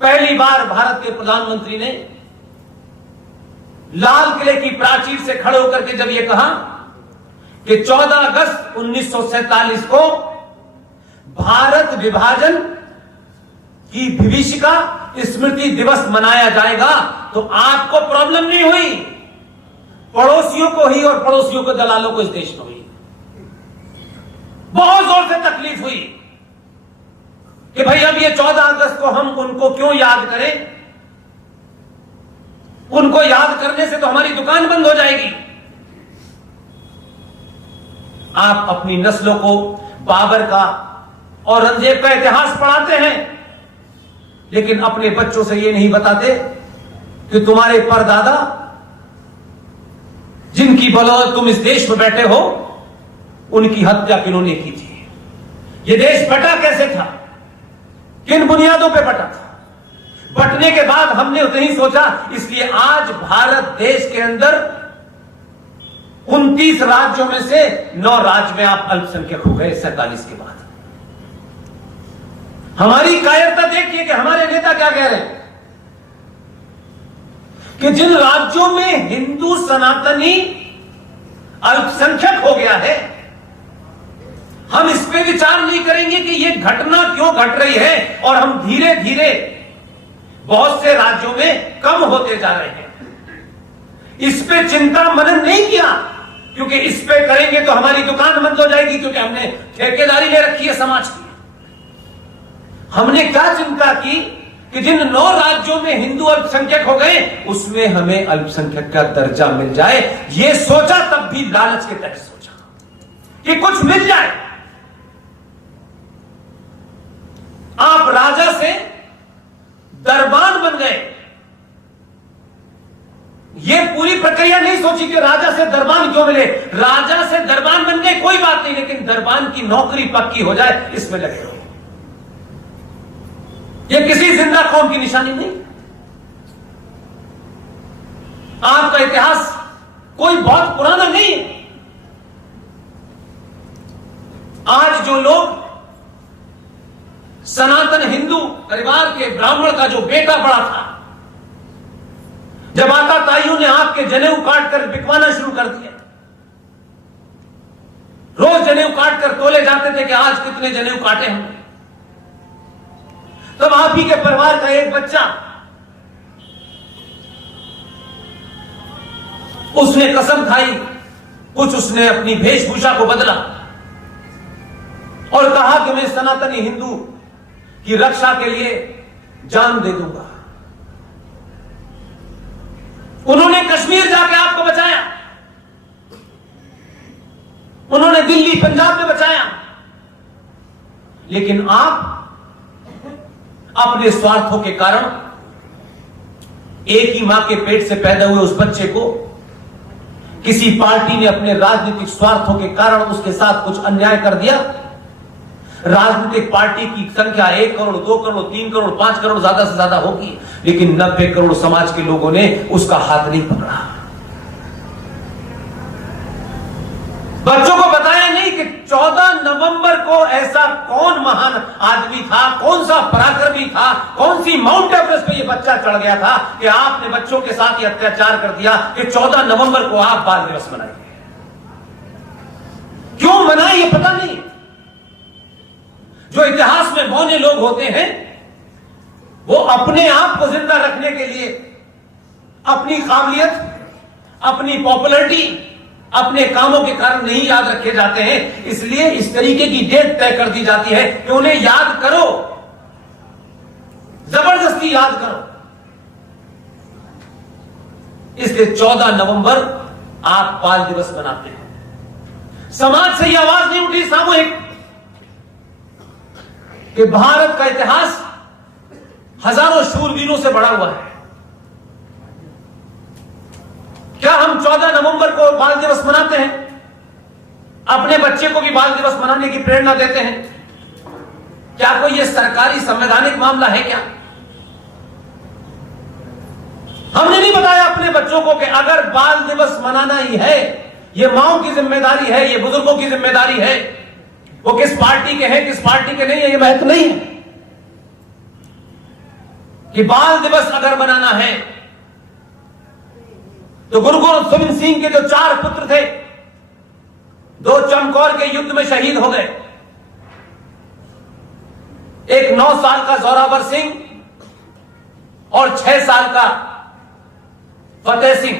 पहली बार भारत के प्रधानमंत्री ने लाल किले की प्राचीर से खड़े होकर के जब यह कहा कि 14 अगस्त 1947 को भारत विभाजन की विभीषिका स्मृति दिवस मनाया जाएगा, तो आपको प्रॉब्लम नहीं हुई, पड़ोसियों को ही और पड़ोसियों के दलालों को इस देश में हुई। बहुत जोर से तकलीफ हुई कि भाई अब ये 14 अगस्त को हम उनको क्यों याद करें, उनको याद करने से तो हमारी दुकान बंद हो जाएगी। आप अपनी नस्लों को बाबर का और औरंगजेब का इतिहास पढ़ाते हैं, लेकिन अपने बच्चों से यह नहीं बताते कि तुम्हारे परदादा जिनकी बदौलत तुम इस देश में बैठे हो, उनकी हत्या किन्होंने की थी, यह देश बटा कैसे था, किन बुनियादों पे बटा था। बटने के बाद हमने उतना ही सोचा, इसलिए आज भारत देश के अंदर 29 राज्यों में से 9 राज्य में आप अल्पसंख्यक हो गए 47 के बाद। हमारी कायरता देखिए कि हमारे नेता क्या कह रहे हैं कि जिन राज्यों में हिंदू सनातनी अल्पसंख्यक हो गया है, हम इस पे विचार नहीं करेंगे कि यह घटना क्यों घट रही है, और हम धीरे धीरे बहुत से राज्यों में कम होते जा रहे हैं। इस पे चिंता मनन नहीं किया, क्योंकि इस पे करेंगे तो हमारी दुकान बंद हो जाएगी, क्योंकि हमने ठेकेदारी ले रखी है समाज की। हमने क्या चिंता की कि जिन 9 राज्यों में हिंदू अल्पसंख्यक हो गए, उसमें हमें अल्पसंख्यक का दर्जा मिल जाए। यह सोचा, तब भी लालच के तहत सोचा कि कुछ मिल जाए। आप राजा से दरबान बन गए। यह पूरी प्रक्रिया नहीं सोची कि राजा से दरबान क्यों मिले। राजा से दरबान बन गए कोई बात नहीं, लेकिन दरबान की नौकरी पक्की हो जाए, इसमें लगे रहो। यह किसी जिंदा कौम की निशानी नहीं। आपका इतिहास कोई बहुत पुराना नहीं है। आज जो लोग सनातन हिंदू परिवार के ब्राह्मण का जो बेटा बड़ा था, जब आता ताइयों ने आपके जनेऊ काट कर बिकवाना शुरू कर दिया, रोज जनेऊ काट कर तोले जाते थे कि आज कितने जनेऊ काटे हमने, तब आप ही के परिवार का एक बच्चा, उसने कसम खाई, कुछ उसने अपनी वेशभूषा को बदला और कहा कि मैं सनातनी हिंदू की रक्षा के लिए जान दे दूंगा। उन्होंने कश्मीर जाके आपको बचाया, उन्होंने दिल्ली पंजाब में बचाया, लेकिन आप अपने स्वार्थों के कारण एक ही मां के पेट से पैदा हुए उस बच्चे को किसी पार्टी ने अपने राजनीतिक स्वार्थों के कारण उसके साथ कुछ अन्याय कर दिया। राजनीतिक पार्टी की संख्या 1 करोड़, 2 करोड़, 3 करोड़, 5 करोड़ ज्यादा से ज्यादा होगी, लेकिन 90 करोड़ समाज के लोगों ने उसका हाथ नहीं पकड़ा। बच्चों को बताया नहीं कि 14 नवंबर को ऐसा कौन महान आदमी था, कौन सा पराक्रमी था, कौन सी माउंट एवरेस्ट पे ये बच्चा चढ़ गया था कि आपने बच्चों के साथ ये अत्याचार कर दिया कि 14 नवंबर को आप बाल दिवस मनाइए। क्यों मनाए ये पता नहीं। जो इतिहास में बौने लोग होते हैं, वो अपने आप को जिंदा रखने के लिए अपनी काबिलियत, अपनी पॉपुलैरिटी, अपने कामों के कारण नहीं याद रखे जाते हैं। इसलिए इस तरीके की डेट तय कर दी जाती है कि उन्हें याद करो, जबरदस्ती याद करो। इसलिए 14 नवंबर आप बाल दिवस मनाते हैं। समाज से यह आवाज नहीं उठी सामूहिक कि भारत का इतिहास हजारों शूरवीरों से बड़ा हुआ है। क्या हम 14 नवंबर को बाल दिवस मनाते हैं? अपने बच्चे को भी बाल दिवस मनाने की प्रेरणा देते हैं? क्या कोई यह सरकारी संवैधानिक मामला है क्या? हमने नहीं बताया अपने बच्चों को कि अगर बाल दिवस मनाना ही है, यह माओ की जिम्मेदारी है, यह बुजुर्गों की जिम्मेदारी है। वो किस पार्टी के हैं, किस पार्टी के नहीं है, यह महत्व नहीं है। कि बाल दिवस अगर मनाना है तो गुरु गोविंद सिंह के जो 4 पुत्र थे, 2 चमकौर के युद्ध में शहीद हो गए। एक 9 साल का जोरावर सिंह और 6 साल का फतेह सिंह।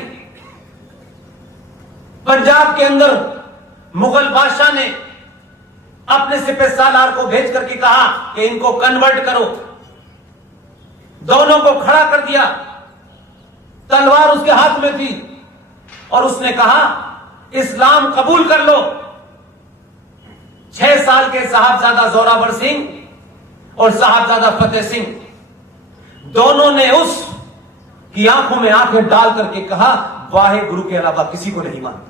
पंजाब के अंदर मुगल बादशाह ने अपने सिपह सालार को भेज करके कहा कि इनको कन्वर्ट करो। दोनों को खड़ा कर दिया, तलवार उसके हाथ में थी और उसने कहा इस्लाम कबूल कर लो। 6 साल के साहबजादा जोरावर सिंह और साहबजादा फतेह सिंह दोनों ने उस की आंखों में आंखें डाल करके कहा वाहे गुरु के अलावा किसी को नहीं मानता।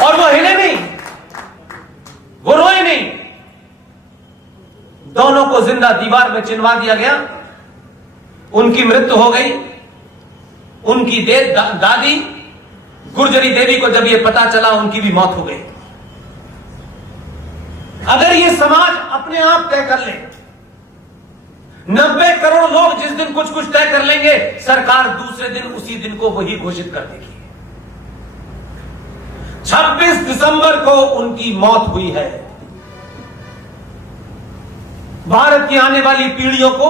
और वो हिले नहीं, वो रोए नहीं। दोनों को जिंदा दीवार में चिनवा दिया गया। उनकी मृत्यु हो गई। उनकी दादी गुर्जरी देवी को जब यह पता चला, उनकी भी मौत हो गई। अगर ये समाज अपने आप तय कर ले, 90 करोड़ लोग जिस दिन कुछ कुछ तय कर लेंगे, सरकार दूसरे दिन उसी दिन को वही घोषित कर देगी। 26 दिसंबर को उनकी मौत हुई है। भारत की आने वाली पीढ़ियों को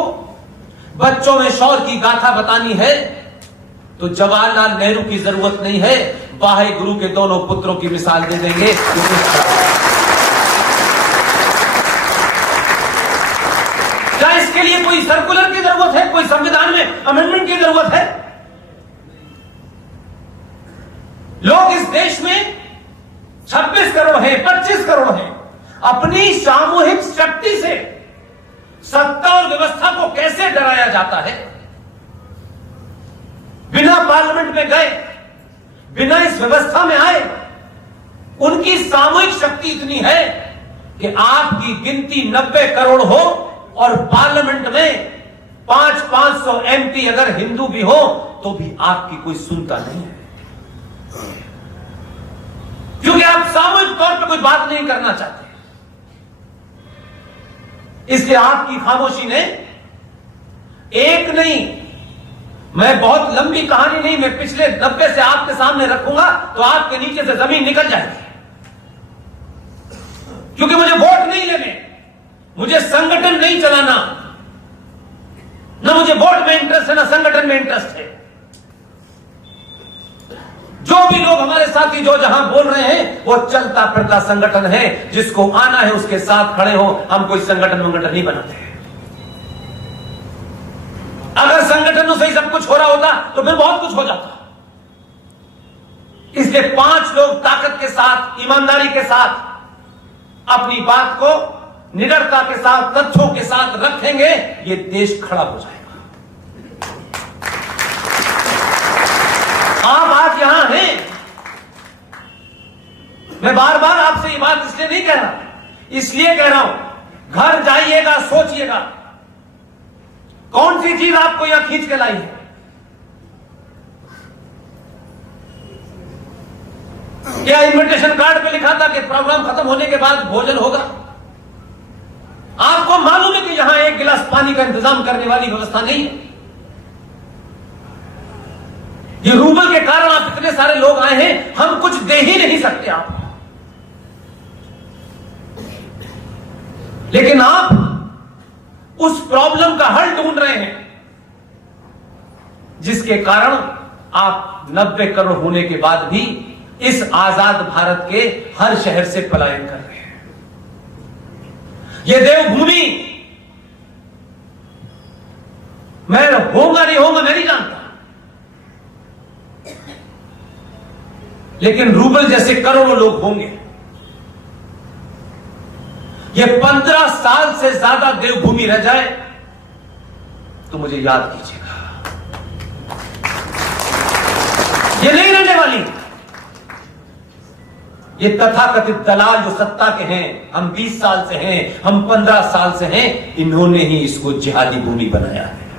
बच्चों में शौर्य की गाथा बतानी है तो जवाहरलाल नेहरू की जरूरत नहीं है, वाहे गुरु के दोनों पुत्रों की मिसाल दे देंगे। क्या इसके लिए कोई सर्कुलर की जरूरत है, कोई संविधान में अमेंडमेंट की जरूरत है? लोग इस देश में 26 करोड़ हैं, 25 करोड़ हैं। अपनी सामूहिक शक्ति से सत्ता और व्यवस्था को कैसे डराया जाता है? बिना पार्लियामेंट में गए, बिना इस व्यवस्था में आए, उनकी सामूहिक शक्ति इतनी है कि आपकी गिनती 90 करोड़ हो और पार्लियामेंट में 500-500 MP अगर हिंदू भी हो तो भी आपकी कोई सुनता नहीं है, क्योंकि आप सामूहिक तौर पर कोई बात नहीं करना चाहते। इसलिए आपकी खामोशी ने एक नहीं, मैं बहुत लंबी कहानी नहीं, मैं पिछले 90 से आपके सामने रखूंगा तो आपके नीचे से जमीन निकल जाएगी। क्योंकि मुझे वोट नहीं लेने, मुझे संगठन नहीं चलाना, ना मुझे वोट में इंटरेस्ट है ना संगठन में इंटरेस्ट है। जो भी लोग हमारे साथी जो जहां बोल रहे हैं वो चलता फिरता संगठन है, जिसको आना है उसके साथ खड़े हो। हम कोई संगठन मंगठन नहीं बनाते हैं। अगर संगठनों से ही सब कुछ हो रहा होता तो फिर बहुत कुछ हो जाता। इसलिए 5 लोग ताकत के साथ, ईमानदारी के साथ अपनी बात को निडरता के साथ, तथ्यों के साथ रखेंगे, ये देश खड़ा हो जाएगा। आप आज यहां हैं, मैं बार बार आपसे ये बात इसलिए नहीं कह रहा, इसलिए कह रहा हूं घर जाइएगा, सोचिएगा कौन सी चीज आपको यहां खींच के लाई है। क्या इनविटेशन कार्ड पे लिखा था कि प्रोग्राम खत्म होने के बाद भोजन होगा? आपको मालूम है कि यहां एक गिलास पानी का इंतजाम करने वाली व्यवस्था नहीं है। ये रूबल के कारण आप इतने सारे लोग आए हैं, हम कुछ दे ही नहीं सकते आपको। लेकिन आप उस प्रॉब्लम का हल ढूंढ रहे हैं जिसके कारण आप 90 करोड़ होने के बाद भी इस आजाद भारत के हर शहर से पलायन कर रहे हैं। यह देवभूमि मैं होगा नहीं होगा मैं नहीं जानता, लेकिन रूबल जैसे करोड़ों लोग होंगे। ये 15 साल से ज्यादा देवभूमि रह जाए तो मुझे याद कीजिएगा, ये नहीं रहने वाली। ये तथाकथित दलाल जो सत्ता के हैं, हम 20 साल से हैं, हम 15 साल से हैं, इन्होंने ही इसको जिहादी भूमि बनाया है।